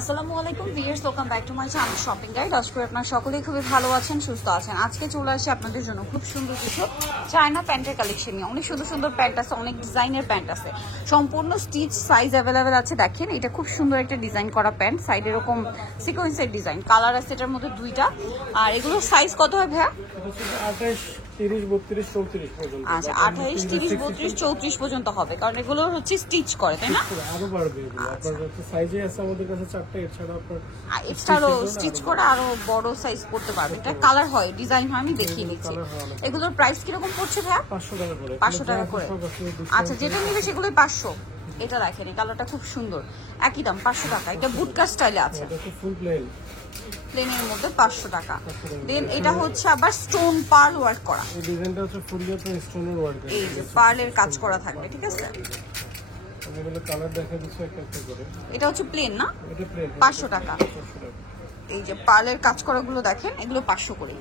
আসসালামু আলাইকুম viewers, welcome back to my channel shopping guide. আশা করি আপনারা সকলেই খুবই ভালো আছেন, সুস্থ আছেন। আজকে চলে আসি আপনাদের জন্য খুব সুন্দর কিছু চায়না প্যান্টের কালেকশন নিয়ে। অনেক সুন্দর সুন্দর প্যান্ট আছে, অনেক ডিজাইনের প্যান্ট আছে, সম্পূর্ণ স্টিচ সাইজ অ্যাভেলেবেল আছে। দেখেন এটা খুব সুন্দর একটা ডিজাইন করা প্যান্ট, সাইড এরকম সিকোয়েন্সের ডিজাইন, কালার আছে এটার মধ্যে দুইটা। আর এগুলোর সাইজ কত হয় ভাইয়া? 28, 30, 32, 34 পর্যন্ত। আচ্ছা 28, 30, 32, 34 পর্যন্ত হবে, কারণ এগুলো হচ্ছে স্টিচ করে, তাই না? আরো বাড়বে এগুলো। আপনার কাছে সাইজে আছে আমাদের কাছে 4টা, এছাড়া আপনার এক্সট্রারও স্টিচ করে আরো বড় সাইজ করতে পারবে। এটা কালার হয়, ডিজাইন হয়, আমি দেখিয়ে দিচ্ছি। এগুলোর প্রাইস কিরকম পড়ছে ভাইয়া? 500 টাকা করে। 500 টাকা করে। আচ্ছা যেটা নিবে সেগুলোই 500। এটা দেখেন এই কালারটা খুব সুন্দর, একই দাম 500 টাকা। এটা বুটকা স্টাইলে আছে, এটা তো ফুল প্লেন, প্লেনের মধ্যে 500 টাকা। দেন এটা হচ্ছে আবার স্টোন পার্ল ওয়ার্ক করা, এই ডিজাইনটা হচ্ছে ফুল আপনার স্টোনের ওয়ার্ক। এই যে পার্লের কাজ করা থাকবে, ঠিক আছে? আমি বলে কালার দেখা দিচ্ছি একটা একটা করে। এটা হচ্ছে প্লেন না, এটা প্লেন 500 টাকা। 500 টাকা। এই যে পার্লের কাজ করাগুলো দেখেন, এগুলো 500 করে।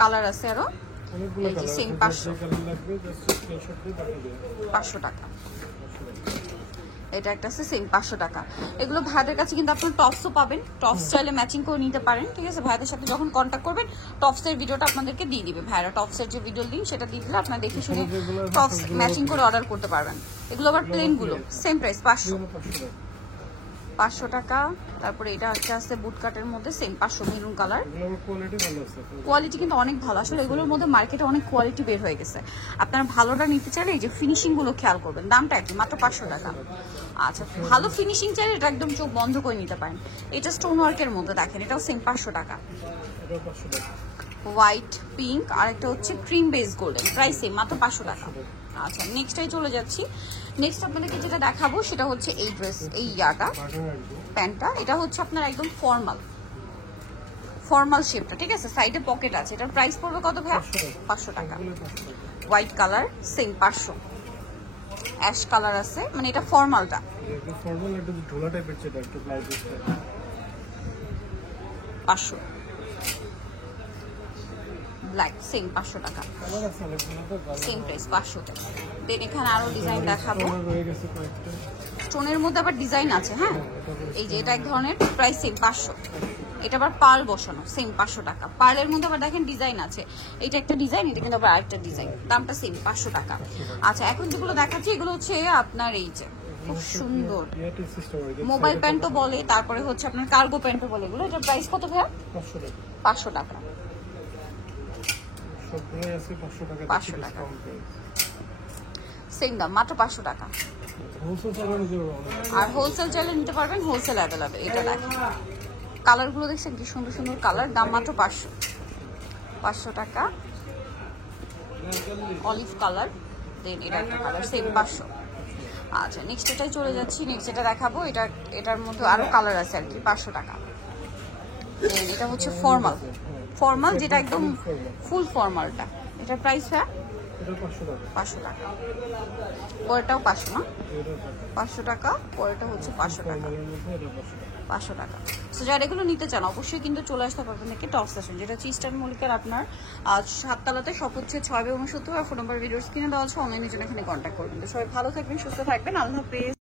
কালার আছে আরো, অনেকগুলো এই যে কালার সেম আছে, 500, যে কালার লাগবে জাস্ট স্ক্রিনশট দিয়ে পাঠিয়ে দিন। 500 টাকা। এটা একটা আছে সেম 500 টাকা। এগুলো ভাইদের কাছে কিন্তু আপনার টপসও পাবেন, টপস চাইলে ম্যাচিং করে নিতে পারেন, ঠিক আছে? ভাইদের সাথে যখন কন্ট্যাক্ট করবেন টপসের ভিডিওটা আপনাদেরকে দিয়ে দিবে ভাইরা, টপসের যে ভিডিও লিঙ্ক সেটা দিয়ে দিলে আপনারা দেখে শুনে টপস ম্যাচিং করে অর্ডার করতে পারবেন। এগুলো আবার প্লেন গুলো সেম প্রাইস 500 টাকা। তারপরে এটা একটা আছে বুটকাটের মধ্যে সেম 500, মেরুন কালার। কোয়ালিটি ভালো আছে, কোয়ালিটি কিন্তু অনেক ভালো, আসলে এগুলোর মধ্যে মার্কেটে অনেক কোয়ালিটি বের হয়ে গেছে। আপনারা ভালোটা নিতে চাইলে এই যে ফিনিশিং গুলো খেয়াল করবেন, দামটা একই, মাত্র 500 টাকা। আচ্ছা ভালো ফিনিশিং চাইলে এটা একদম চোখ বন্ধ করে নিতে পারেন। এটা স্টোন ওয়ার্কের মধ্যে দেখেন, এটাও সেম 500 টাকা। এটা 500 টাকা। হোয়াইট পিঙ্ক আর একটা হচ্ছে cream base golden, price same, মাত্র 500 টাকা। আচ্ছা নেক্সটটাই চলে যাচ্ছি। নেক্সট আপনাদেরকে যেটা দেখাবো সেটা হচ্ছে এই ড্রেস, এই ইয়াটা প্যান্টটা। এটা হচ্ছে আপনার একদম ফর্মাল শেপটা, ঠিক আছে? সাইডে পকেট আছে। এটার প্রাইস পড়বে কত ভাইয়া? 500 টাকা। White colour same 500। Ash colour আছে, মানে এটা ফর্মালটা। এটা ফর্মাল, এটা ঢোলা টাইপের যেটা একটু ব্লাউজ আছে 500। ব্ল্যাক সেম 500 টাকা, কালার আছে অনেকগুলো, তো কালার সেম প্রাইস 500 টাকা। দেন এখানে আরো ডিজাইন দেখাবো, রয়ে গেছে কয়েকটা। স্টোনের মধ্যে আবার ডিজাইন আছে। হ্যাঁ এই যে এটা এক ধরনের, প্রাইস সেম 500। এটা আবার পার্ল বসানো, সেম 500 টাকা। পার্লের মধ্যে আবার দেখেন ডিজাইন আছে, এটা একটা ডিজাইন, এটা কিন্তু আবার আরেকটা ডিজাইন, দামটা সেম 500 টাকা। আচ্ছা এখন যেগুলো দেখাচ্ছি এগুলো হচ্ছে আপনার এই যে খুব সুন্দর মোবাইল প্যান্টও বলে, তারপরে হচ্ছে আপনার কার্গো প্যান্টও বলে। এগুলো এটার প্রাইস কত ভাইয়া? 500 টাকা। সবগুলোই আছে 500 টাকা। 500 টাকা সেম দাম, মাত্র 500 টাকা। হোলসেল চালানো যাবে, আর হোলসেল চাইলে নিতে পারবেন, হোলসেল অ্যাভেলেবেল। এটা দেখেন কালারগুলো দেখছেন কি সুন্দর সুন্দর কালার, দাম মাত্র 500 টাকা। অলিভ কালার, দেন এটা একটা কালার সেম 500। আচ্ছা নেক্সট এটাই চলে যাচ্ছি। নেক্সট এটা দেখাবো, এটার মধ্যে আরো কালার আছে আর কি, 500 টাকা। দেন এটা হচ্ছে ফর্মাল যেটা একদম ফুল ফর্মালটা, এটার প্রাইস হ্যাঁ এটা 500 টাকা। 500 টাকা। পরেরটাও 500 না, 500 টাকা। পরেরটা হচ্ছে 500 টাকা, এর মধ্যে এটা 500 টাকা। 500 টাকা। সো যারা এগুলো নিতে চান অবশ্যই কিন্তু চলে আসতে পারবেন নাকি টপ স্টেশন, যেটা হচ্ছে ইস্টার্ন মল্লিকের আপনার 7 তলাতে। সব হচ্ছে 6/69 আর ফোন নাম্বার ভিডিওস কিনে দেওয়া আছে, অনলাইনের জন্য এখানে কন্ট্যাক্ট করবেন। তো সবাই ভালো থাকবেন, সুস্থ থাকবেন, আল্লাহ হাফেজ।